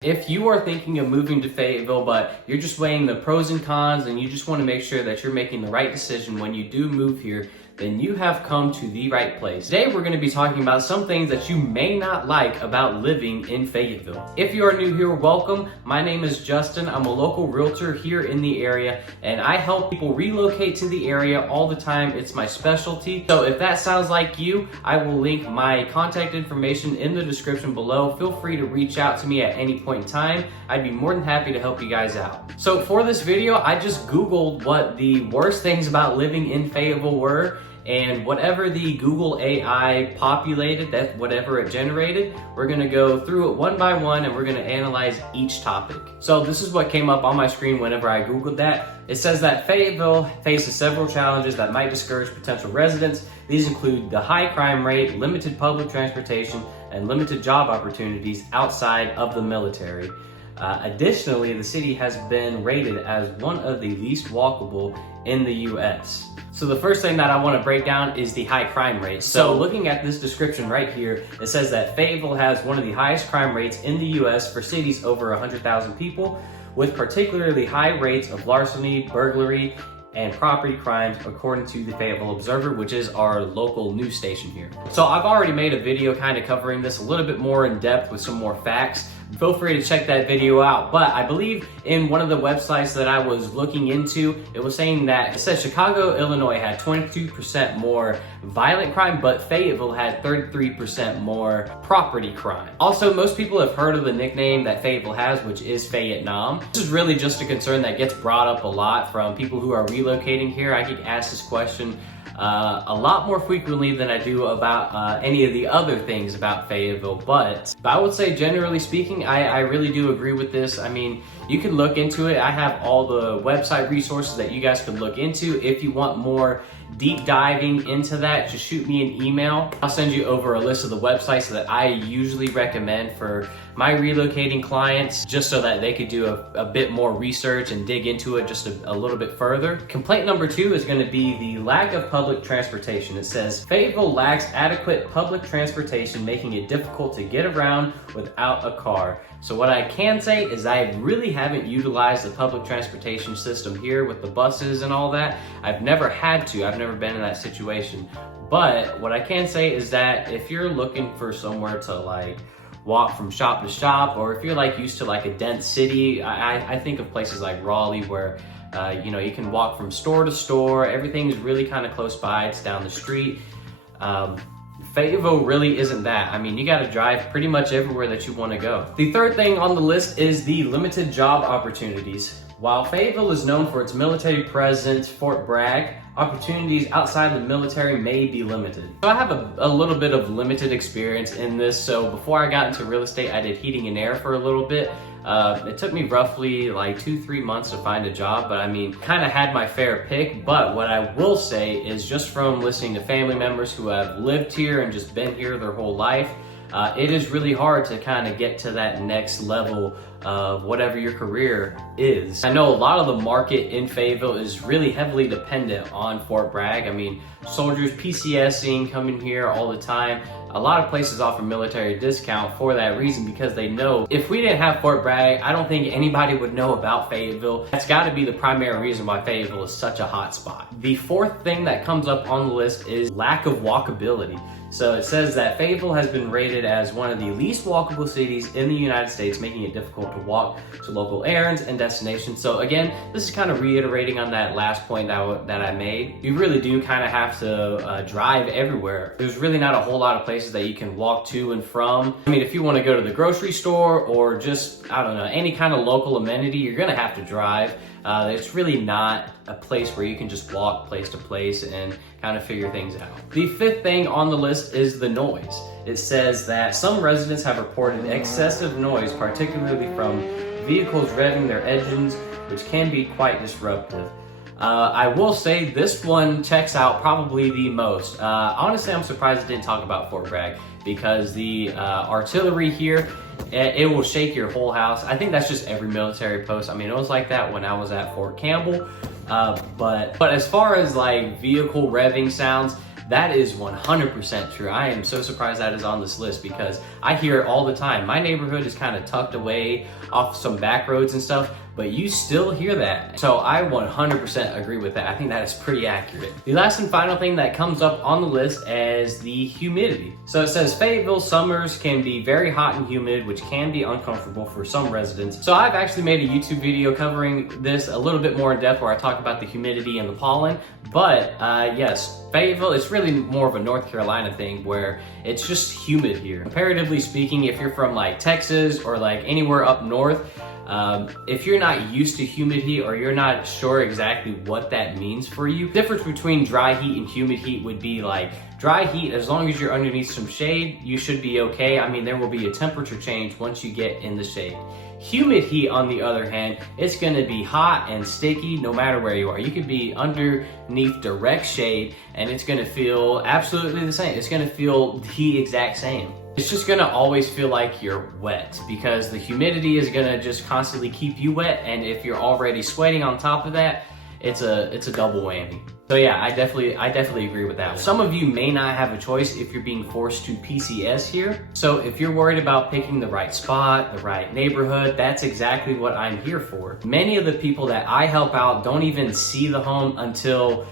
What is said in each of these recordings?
If you are thinking of moving to Fayetteville, but you're just weighing the pros and cons and you just want to make sure that you're making the right decision when you do move here, then you have come to the right place. Today we're going to be talking about some things that you may not like about living in Fayetteville. If you are new here, welcome. My name is Justin. I'm a local realtor here in the area and I help people relocate to the area all the time. It's my specialty. So if that sounds like you, I will link my contact information in the description below. Feel free to reach out to me at any point in time. I'd be more than happy to help you guys out. So for this video, I just Googled what the worst things about living in Fayetteville were. And whatever the Google AI populated, that whatever it generated, we're gonna go through it one by one and we're gonna analyze each topic. So this is what came up on my screen whenever I Googled that. It says that Fayetteville faces several challenges that might discourage potential residents. These include the high crime rate, limited public transportation, and limited job opportunities outside of the military. Additionally, the city has been rated as one of the least walkable in the US. So the first thing that I want to break down is the high crime rate. So looking at this description right here, it says that Fayetteville has one of the highest crime rates in the US for cities over 100,000 people, with particularly high rates of larceny, burglary, and property crimes, according to the Fayetteville Observer, which is our local news station here. So I've already made a video kind of covering this a little bit more in depth with some more facts. Feel free to check that video out. But I believe in one of the websites that I was looking into, it was saying that it said Chicago, Illinois had 22% more violent crime, but Fayetteville had 33% more property crime. Also, most people have heard of the nickname that Fayetteville has, which is Vietnam. This is really just a concern that gets brought up a lot from people who are relocating here. I get asked this question a lot more frequently than I do about any of the other things about Fayetteville, but I would say generally speaking, I really do agree with this. I mean, you can look into it. I have all the website resources that you guys could look into. If you want more deep diving into that, just shoot me an email. I'll send you over a list of the websites that I usually recommend for my relocating clients, just so that they could do a bit more research and dig into it just a little bit further. Complaint number 2 is going to be the lack of public transportation. It says Fayetteville lacks adequate public transportation, making it difficult to get around without a car. So what I can say is I really haven't utilized the public transportation system here with the buses and all that. I've never had to. I've never been in that situation. But what I can say is that if you're looking for somewhere to like walk from shop to shop, or if you're like used to like a dense city, I think of places like Raleigh where you know, you can walk from store to store. Everything is really kind of close by. It's down the street. Fayetteville really isn't that. I mean, you got to drive pretty much everywhere that you want to go. The third thing on the list is the limited job opportunities. While Fayetteville is known for its military presence, Fort Bragg, opportunities outside the military may be limited. So I have a little bit of limited experience in this. So before I got into real estate, I did heating and air for a little bit. It took me roughly like 2-3 months to find a job, but I mean, kind of had my fair pick. But what I will say is, just from listening to family members who have lived here and just been here their whole life, it is really hard to kind of get to that next level of whatever your career is. I know a lot of the market in Fayetteville is really heavily dependent on Fort Bragg. I mean, soldiers PCSing coming here all the time. A lot of places offer military discount for that reason, because they know if we didn't have Fort Bragg, I don't think anybody would know about Fayetteville. That's got to be the primary reason why Fayetteville is such a hot spot. The fourth thing that comes up on the list is lack of walkability. So it says that Fayetteville has been rated as one of the least walkable cities in the United States, making it difficult to walk to local errands and destinations. So again, this is kind of reiterating on that last point that I made. You really do kind of have to drive everywhere. There's really not a whole lot of places that you can walk to and from. I mean, if you want to go to the grocery store or just, I don't know, any kind of local amenity, you're gonna have to drive. It's really not a place where you can just walk place to place and kind of figure things out. The fifth thing on the list is the noise. It says that some residents have reported excessive noise, particularly from vehicles revving their engines, which can be quite disruptive. I will say this one checks out probably the most. Honestly, I'm surprised it didn't talk about Fort Bragg, because the artillery here, it will shake your whole house. I think that's just every military post. I mean, it was like that when I was at Fort Campbell. But as far as like vehicle revving sounds, That is 100% true. I am so surprised that is on this list because I hear it all the time. My neighborhood is kind of tucked away off some back roads and stuff, but you still hear that. So I 100% agree with that. I think that is pretty accurate. The last and final thing that comes up on the list is the humidity. So it says Fayetteville summers can be very hot and humid, which can be uncomfortable for some residents. So I've actually made a YouTube video covering this a little bit more in depth where I talk about the humidity and the pollen. But yes, Fayetteville, it's really more of a North Carolina thing where it's just humid here. Comparatively speaking, if you're from like Texas or like anywhere up north, if you're not used to humid heat or you're not sure exactly what that means for you, the difference between dry heat and humid heat would be like dry heat, as long as you're underneath some shade, you should be okay. I mean, there will be a temperature change once you get in the shade. Humid heat, on the other hand, it's gonna be hot and sticky no matter where you are. You could be underneath direct shade and it's gonna feel absolutely the same. It's gonna feel the exact same. It's just gonna always feel like you're wet because the humidity is gonna just constantly keep you wet, and if you're already sweating on top of that, it's a double whammy. So yeah, I definitely agree with that one. Some of you may not have a choice if you're being forced to PCS here. So if you're worried about picking the right spot, the right neighborhood, that's exactly what I'm here for. Many of the people that I help out don't even see the home until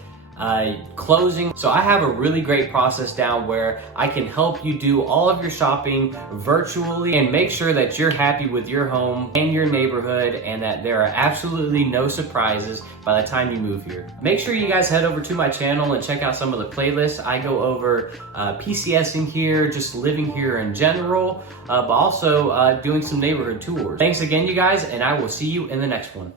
closing. So I have a really great process down where I can help you do all of your shopping virtually and make sure that you're happy with your home and your neighborhood and that there are absolutely no surprises by the time you move here. Make sure you guys head over to my channel and check out some of the playlists. I go over PCSing here, just living here in general, but also doing some neighborhood tours. Thanks again, you guys, and I will see you in the next one.